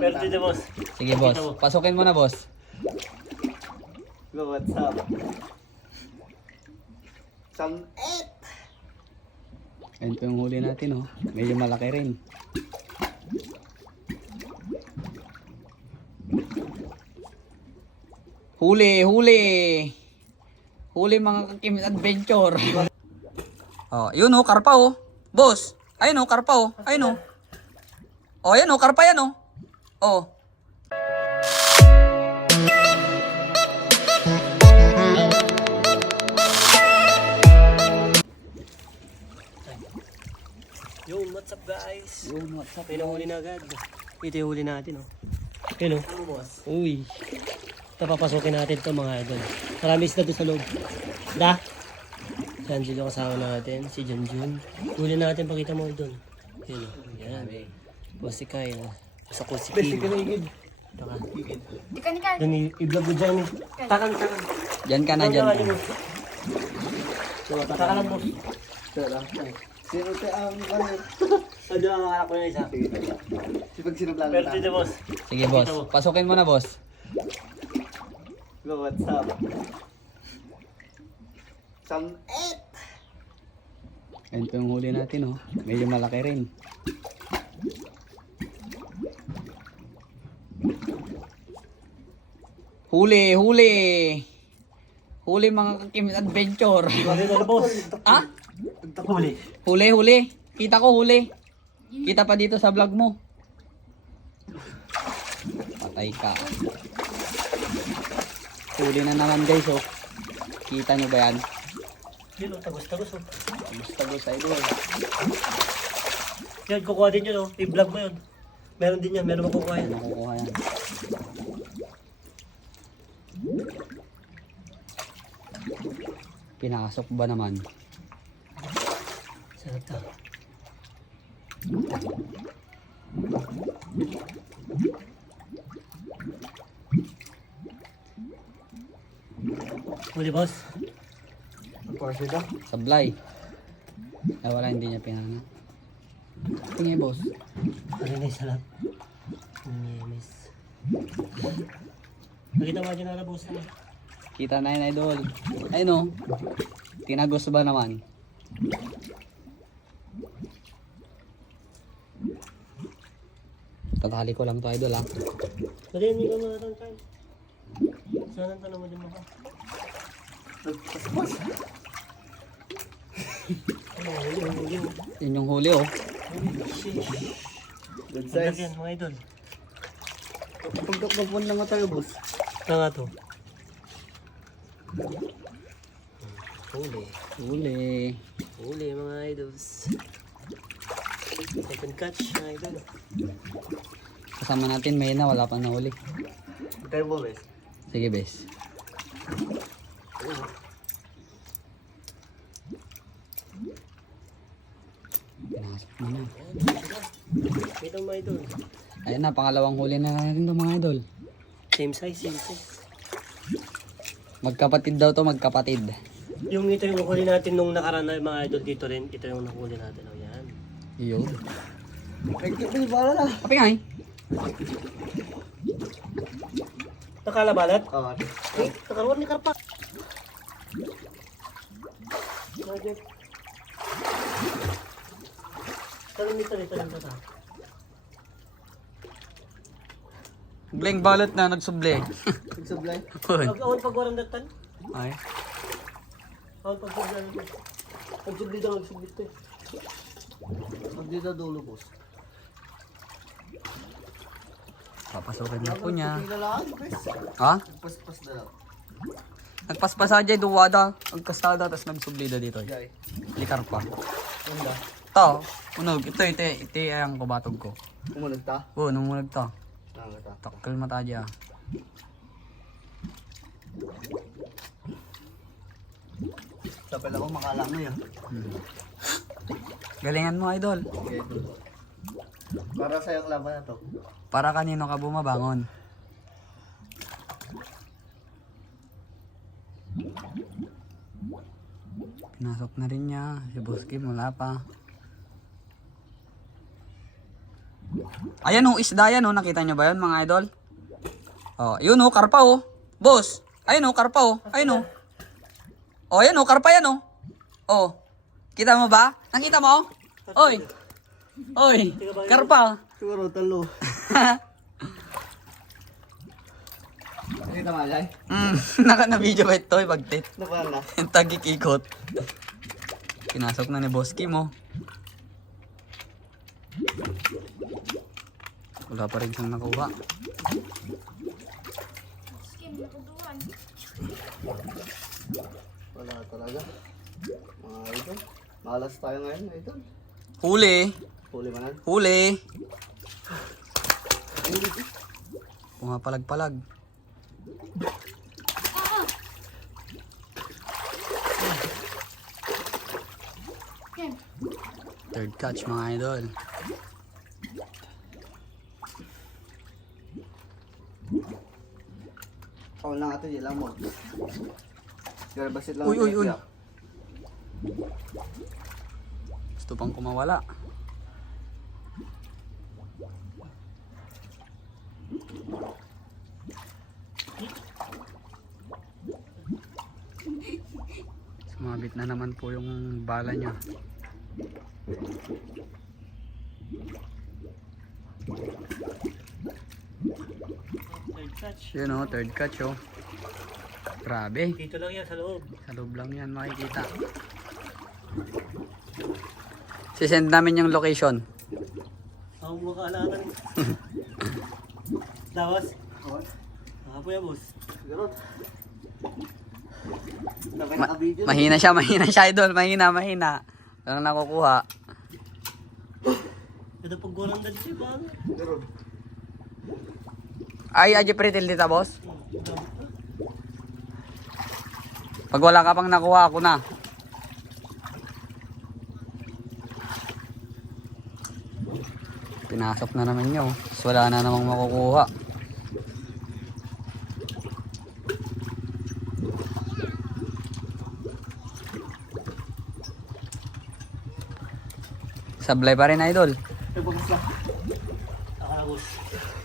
Pero dito, boss. Sige boss, pasukin mo na boss. Go, what's up? Some eight. Ayun po yung huli natin oh. Medyo malaki rin. Huli, huli. Huli mga Kim's Adventure. oh, yun oh, karpa oh. Boss, ayun oh, karpa oh. Ayun oh. Oh, ayun oh, karpa yan oh. Oh. Yo, what's up guys? Yun, what's up? Ito yung huli na agad. Ito yung huli natin, oh. Yun, oh. boss? Uy. Ito, papasukin natin ito mga idol. Marami isda doon sa loob. Da? Si Angelo kasama natin, si Junjun. Huli natin, pakita mo doon. Yun, oh. Yan. Boss si oh. Sa ko si Kim. Ito ka. Ikan-ikan. Doon, i- i-vlog mo dyan, eh. Takan, takan. Diyan ka na, diyan ka. Takan lang. Tara. Sino te ang ano? Ano ang anak ko na isa? Sipag sinablang Pero na. dito, boss. Sige boss, pasukin mo na boss. Go, what's up? Some eight. Ayun po yung huli natin oh. Medyo malaki rin. Huli, huli. Huli mga Kim's Adventure. Bakit na, boss? ah? Huli. Huli, huli. Kita ko huli. Kita pa dito sa vlog mo. Patay ka. Huli na naman guys oh. Kita nyo ba yan? Yun, oh. Tagos-tagos, oh. Gusto gusto idol. Yan, kukuha din yun, oh. I-vlog mo yun. Meron din yan, meron makukuha yan. Nakukuha yan. Pinasok ba naman? Sarap to. Huli, boss. Ang parsi daw. Sablay. Ah, wala, hindi niya pinana. Tingin boss. Ano na yung sarap? Yes. Nakita mo dyan na boss na. Kita na yun idol. Ayun oh. Tinagos ba naman? Tatali ko lang to idol ah. Dali, hindi ka muna itong time. Saan ang tanong mo din mo ka? Huli. Yun yung huli oh. Good Ang size. laki yan, mga idol. Pagkakapon lang nga tayo, boss. Ano nga to? Huli. Huli. Huli mga idols. Open catch mga idol. Kasama natin may na wala pang nahuli. Tayo mo, boss. Sige bes. Pinasok mo na. Ito mga idol. Ayun na, pangalawang huli na natin to mga idol. Same size, same size. Magkapatid daw to, magkapatid. Yung ito yung huli natin nung nakaraan na mga idol dito rin. Ito yung nahuli natin. O yan. Iyo. Nagkipil para na. Kapi nga eh. Nakalabalat? Oo. Ay, nakaruan ni Karpa. Project. Talim nito nito nito ta. Bleng balot na nagsuble. Nagsablay. Pag awan pag warang datan. Ay. Awan pag warang datan. Ang subli daw, ang subli to. Pag dito dulo, boss. Papasukin na po niya. Ha? Paspas na lang. Nagpaspasa dyan, duwada. Agkastada, tapos nagsublida dito. Jai. Likar pa. Ito, unog. Ito, ito, ito, ang kubatog ko. Kumulag ta. Oo, numunog to. Tama ta. Takkel mata dyan. Tapal ako makalang na yan. Galingan mo, idol. Okay, idol. Para sa yung laban na to. Para kanino ka bumabangon. Pinasok na rin niya. Si Boss Kim, wala pa. Ayan oh, isda yan oh. Nakita nyo ba yun mga idol? Oh, yun oh, karpa oh. Boss, ayun oh, karpa oh. Ayun oh. Oh, ayan oh, karpa yan oh. Oh. Kita mo ba? Nakita mo? Oy. Oy, karpa. Siguro talo. Nakita mo, Jai? Mm, naka na video ba ito, pagtit. Napala. Yung tagik-ikot. Pinasok na ni Boss Kim oh. Wala pa rin siyang nakuha. Wala talaga. Mga idol. Malas tayo ngayon, idol. Huli! Huli manan. Huli! Pumapalag-palag. Third catch mga idol. Kaul lang ato, yun lang mo. Garbasit lang. Uy, uy, uy. Gusto pang kumawala. Sumabit na naman po yung bala niya. Third catch. Yun o, third catch oh. Grabe. Dito lang yan sa loob. Sa loob lang yan makikita. Sisend namin yung location. Ako mo kaalaman. Dawas. Oo. Ako po yan, boss. Sabay Ma- mahina siya, mahina siya idol. Mahina, mahina. Walang nakukuha. Ito pag gorang dali siya, ba? Ay, adyo pretil dito, boss. Pag wala ka pang nakuha, ako na. Pinasok na naman nyo. Tapos wala na namang makukuha. Sablay pa rin, idol. Nagbagas lang. Ako.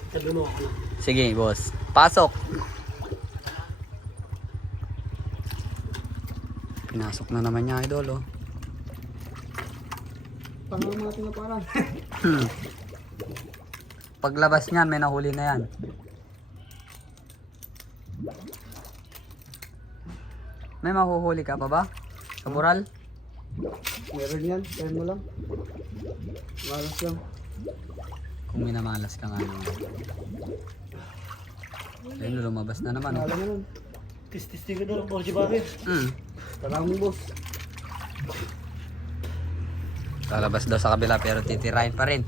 Sa dulo ako. Sige, boss. Pasok. Pinasok na naman niya, idol, oh. Tanong natin na parang. Paglabas niyan, may nahuli na yan. May mahuhuli ka pa ba? Sa bural? Meron yan. Kaya mo lang. Malas lang. Kung minamalas ka nga naman. Ayun, lumabas na naman. Oh. Alam mo nun. Tis-tis ko doon, boss, Jibamir. Hmm. Tanong mo, boss. Lalabas daw sa kabila pero titirahin pa rin.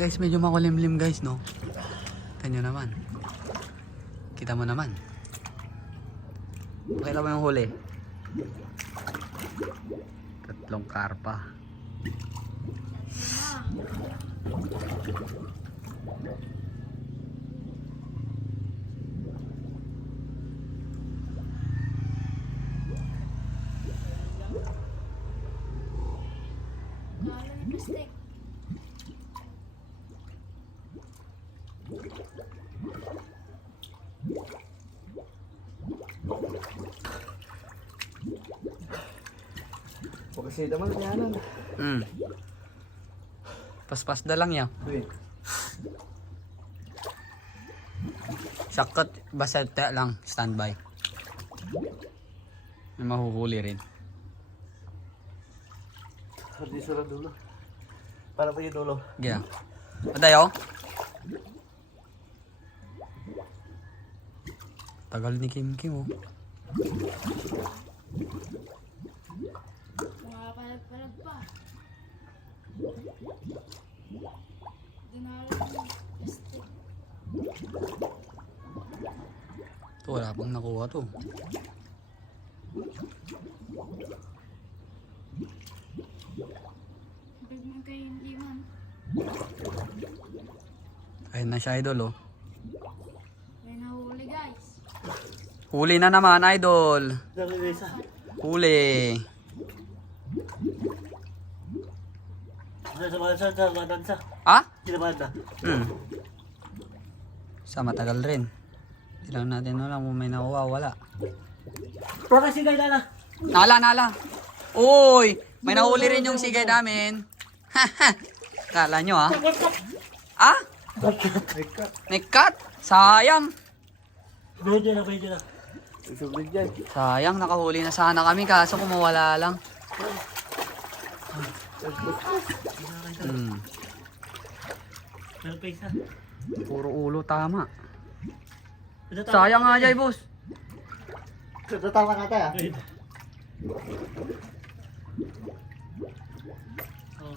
Guys, medyo makulimlim guys, no? Kita nyo naman. Kita mo naman. Pakita mo yung huli. Tatlong karpa. Pagkasita man, kaya nan. Hmm. Paspas na lang yan. Sakot, basta lang, standby. May mahuhuli rin. Hindi sila dulo. Para pa yung dulo. Yeah. Padayo? Tagal ni Kim Kim oh. Makapalag-palag pa. Ito, wala pang nakuha to. Ayun na siya idol oh. May nahuli guys. Huli na naman idol. Lisa. Huli. Ano sa mga sa sa mga dansa? Ha? Na. Hmm. Sa matagal rin. Hindi lang natin alam kung may nakuha, wala. Pro kasi guys na. Nala, nala. Uy! May nahuli rin yung sigay namin. Kala nyo ah. Ah? May cut. Sayang. Medyo na, medyo na. Sayang, nakahuli na sana kami kaso kung mawala lang. Hmm. Pa isa. Puro ulo tama. Sayang nga Jay, boss. Ah. Wait. Oh.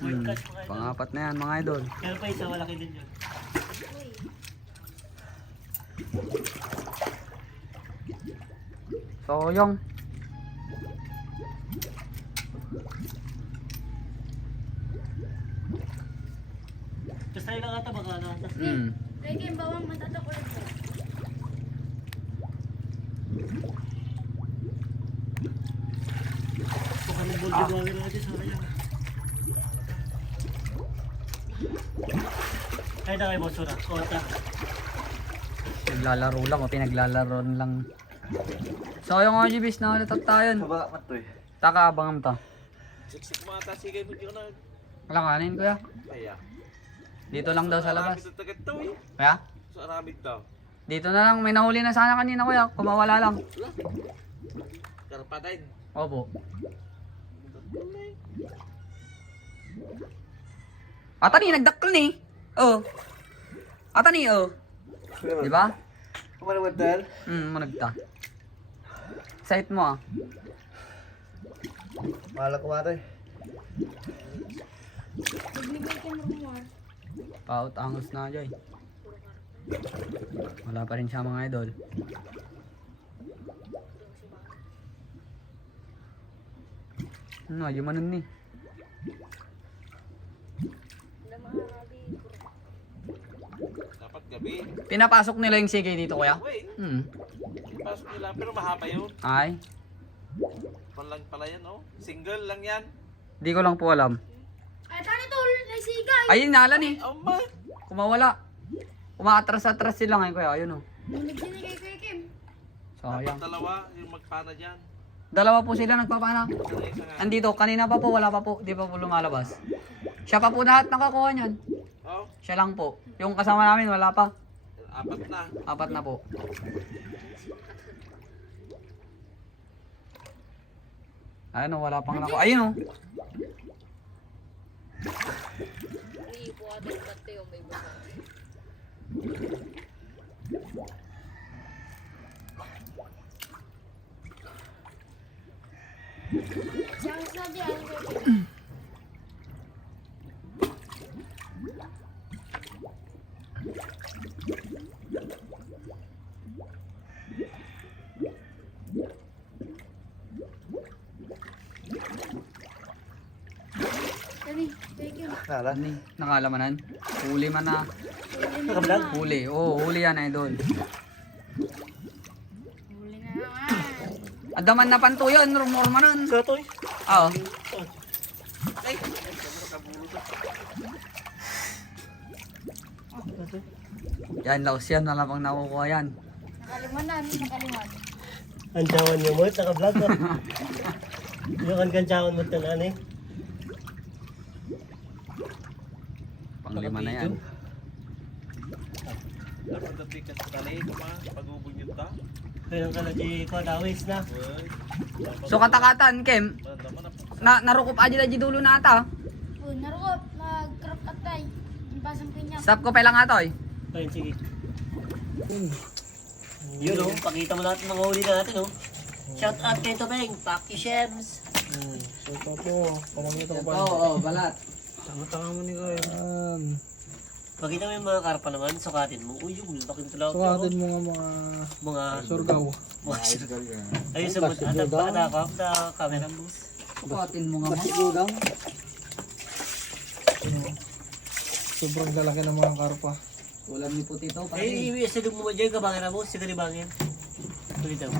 Wait, Hmm. catch mga idol. Pangapat na yan mga idol. Meron pa isa, malaki din yun. Sayang tayo lang na. Hmm. Lagi yung bawang matatak ulit po. Baka wagin natin sa kanya. Ay na kayo. Kota. Naglalaro lang o pinaglalaro lang. Sayang nga Jibis, nakalatat tayo. Baba pa to eh. Taka, abangam ta. Siksik mo ata sige mo dito na. Walang kanin kuya. Kaya. Dito lang daw sa labas. Ito tagat eh. Kuya? Sa aramid daw. Dito na lang, may nahuli na sana kanina kuya. Kumawala lang. Karpa din. Opo. Ata ni, nagdakkel ni. Oh. Ata ni, oh. Di ba? Tal? Hmm, managta. Sight mo ah. Mata eh. Nagbigay ka ng. Paut angos na Joy. Wala pa rin siya mga idol. Ano, yung manon ni. Dapat gabi. Pinapasok nila yung sige dito kuya? Hmm. Pasok nila. Pero mahaba yun. Ay, Palang pala yan oh. Single lang yan. di ko lang po alam. Ay, tani to, naisigay. Ayun, nalan eh. Oh man. Kumawala. Umaatras-atras sila ngayon kuya. Ayun oh. Nung nagsinigay kay Kim. Dapat Sayang. dalawa yung magpana dyan. Dalawa po sila nagpapana. Isa nga. Andito, kanina pa po, wala pa po. Di pa po lumalabas. Siya pa po lahat nakakuha niyan. Oh. Siya lang po. Yung kasama namin, wala pa. Apat na. Apat na po. Ayun o, wala pang nako. Ayun o. Siyang sa diyan, kay Kim. Tani, Ano eh, nakalamanan? Huli man na. Nakablog? Huli. Oo, huli yan idol. Huli na naman. Adaman na panto yun, rumor man nun. Sa to eh. Oo. Yan, laos yan. Wala pang nakukuha yan. Nakalimanan, nakaliman. Ang jawan niyo mo, naka-vlog ko. Yung ang ganjawan mo ito na ano eh. Panglima na yan. Dapat gabi ka sa tali. Kuma. Pagubog yun ta. Kaya ang kalati ko, dawis na. So katakatan, Kem, na na. narukop aja daji dulo na ata. Oh, narukop, mag-crop atay. Ang pasang pinya. Stop ko pa lang ato eh. Ayun, sige. Yun oh, pakita mo lahat ng mga huli natin oh. Shout out kay Tobeng, Paki Shems. So ito po. Pamangita ko pa. Oo, oh, balat. Tanga-tanga mo ni Kuya. Pakita mo yung mga karpa naman, sukatin mo. Uy, yung laki ng tulawag Sukatin mo nga mga Mga, surgaw. mga Ayun sa mga, at ang nakap na camera mo. Sukatin mo nga mo. Surgaw. Sobrang lalaki ng mga karpa. Ulam ni Putito. Eh, iwisilog mo mo dyan, kabangin na mo, sigari bangin. Pakita mo.